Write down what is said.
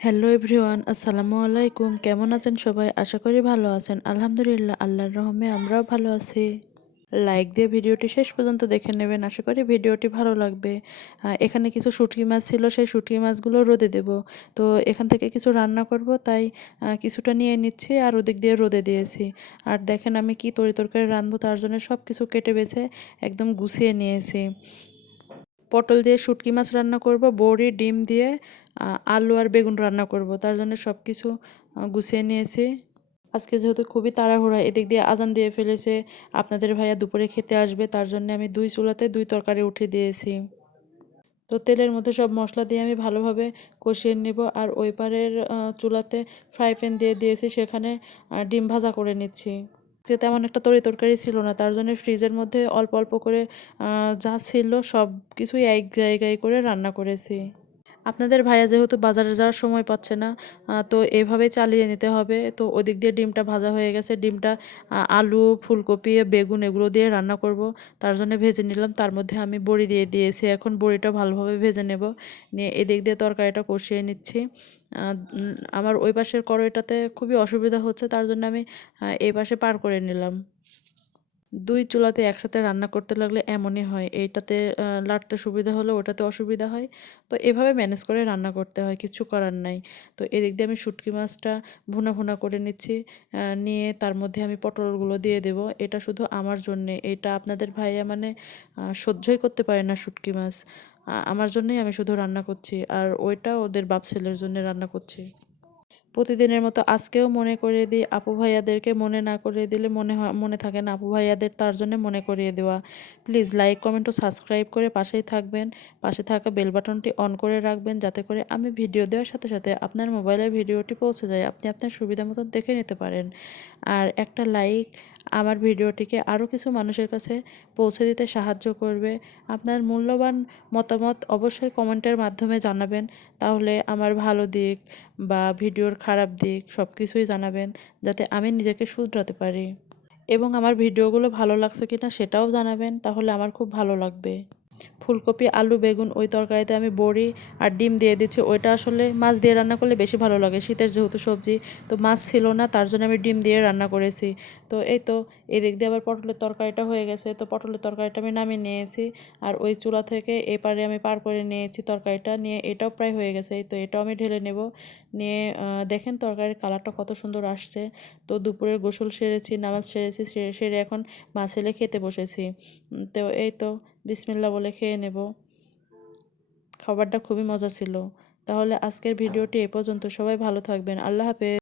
Hello everyone, আসসালামু আলাইকুম। কেমন আছেন সবাই? আশা করি ভালো আছেন। আলহামদুলিল্লাহ, আল্লাহর রহমে আমরাও ভালো আছি। লাইক দিয়ে ভিডিওটি শেষ পর্যন্ত দেখে নেবেন। আশা করি ভিডিওটি ভালো লাগবে। এখানে কিছু শুটকি মাছ ছিল, সেই শুটকি মাছগুলো রোদে দেব। তো এখান থেকে কিছু রান্না করব, তাই কিছুটা নিয়ে নিচ্ছি আর ওদিক দিয়ে রোদে দিয়েছি। আর দেখেন আমি কি তরি তরকারি রাঁধবো, তার জন্য সব কিছু কেটে বেছে একদম গুছিয়ে নিয়েছি। পটল দিয়ে শুটকি মাছ রান্না করব, বড়ি, ডিম দিয়ে আলু আর বেগুন রান্না করব। তার জন্য সব কিছু গুছিয়ে নিয়েছি। আজকে যেহেতু খুবই তাড়াহুড়া, এদিক দিয়ে আজান দিয়ে ফেলেছে। আপনাদের ভাইয়া দুপুরে খেতে আসবে, তার জন্য আমি দুই চুলাতে দুই তরকারি উঠে দিয়েছি। তো তেলের মধ্যে সব মশলা দিয়ে আমি ভালোভাবে কষিয়ে নেব আর ওই পারের চুলাতে ফ্রাই প্যান দিয়ে দিয়েছি, সেখানে ডিম ভাজা করে নিচ্ছি। যে তেমন একটা তরি তরকারি ছিল না। তার জন্য ফ্রিজের মধ্যে অল্প অল্প করে যা ছিল সব কিছুই এক জায়গায় করে রান্না করেছি। আপনাদের ভাইয়া যেহেতু বাজারে যাওয়ার সময় পাচ্ছে না তো এভাবে চালিয়ে নিতে হবে। তো ওদিক দিয়ে ডিমটা ভাজা হয়ে গেছে। ডিমটা আলু, ফুলকপি, বেগুন এগুলো দিয়ে রান্না করব। তার জন্য ভেজে নিলাম। তার মধ্যে আমি বড়ি দিয়ে দিয়েছি। এখন বড়িটা ভালোভাবে ভেজে নেব। নিয়ে এদিক দিয়ে তরকারিটা কষিয়ে নিচ্ছি। আমার ওই পাশের কড়াইটাতে খুবই অসুবিধা হচ্ছে। তার জন্য আমি এই পাশে পার করে নিলাম। দুই চুলাতে একসাথে রান্না করতে লাগলে এমনই হয়, এইটাতে লাটতে সুবিধা হলে, ওটাতে অসুবিধা হয়। তো এভাবে ম্যানেজ করে রান্না করতে হয়, কিছু করার নাই। তো এদিক দিয়ে আমি শুটকি মাছটা ভুনা ভুনা করে নিচ্ছি নিয়ে তার মধ্যে আমি পটলগুলো দিয়ে দেব। এটা শুধু আমার জন্যে, এটা আপনাদের ভাইয়া মানে সহ্যই করতে পারে না শুটকি মাছ। আমার জন্যই আমি শুধু রান্না করছি, আর ওইটা ওদের বাপ ছেলের জন্য রান্না করছি। প্রতিদিনের মতো আজকেও মনে করিয়ে দিই, আপু ভাইয়াদেরকে মনে না করিয়ে দিলে মনে হয়, মনে থাকে না, আপু ভাইয়াদের তার জন্য মনে করিয়ে দেওয়া। প্লিজ লাইক কমেন্ট ও সাবস্ক্রাইব করে পাশেই থাকবেন। পাশে থাকা বেল বাটনটি অন করে রাখবেন যাতে করে আমি ভিডিও দেওয়ার সাথে সাথে আপনার মোবাইলে ভিডিওটি পৌঁছে যায়, আপনি আপনার সুবিধা মতো দেখে নিতে পারেন। আর একটা লাইক আমার ভিডিওটিকে আরও কিছু মানুষের কাছে পৌঁছে দিতে সাহায্য করবে। আপনার মূল্যবান মতামত অবশ্যই কমেন্টের মাধ্যমে জানাবেন। তাহলে আমার ভালো দিক বা ভিডিওর খারাপ দিক সব কিছুই জানাবেন, যাতে আমি নিজেকে শুধরাতে পারি। এবং আমার ভিডিওগুলো ভালো লাগছে কিনা সেটাও জানাবেন, তাহলে আমার খুব ভালো লাগবে। ফুলকপি, আলু, বেগুন ওই তরকারিতে আমি বড়ি আর ডিম দিয়ে দিচ্ছি। ওইটা আসলে মাছ দিয়ে রান্না করলে বেশি ভালো লাগে। শীতের যেহেতু সবজি, তো মাছ ছিল না, তার জন্য আমি ডিম দিয়ে রান্না করেছি। তো এই তো এদিক দিয়ে আবার পটলের তরকারিটা হয়ে গেছে। তো পটলের তরকারিটা আমি নামিয়ে নিয়েছি আর ওই চুলা থেকে এপারে আমি পার করে নিয়েছি তরকারিটা। নিয়ে এটাও প্রায় হয়ে গেছে। তো এটাও আমি ঢেলে নেব। নিয়ে দেখেন তরকারির কালারটা কত সুন্দর আসছে। তো দুপুরের গোসল সেরেছি, নামাজ সেরেছি সেরে এখন মা ছেলে খেতে বসেছি। তো এই তো বিসমিল্লা বলে খেয়ে নেব। খাবারটা খুবই মজা ছিল। তাহলে আজকের ভিডিওটি এ পর্যন্ত। সবাই ভালো থাকবেন। আল্লাহ হাফেজ।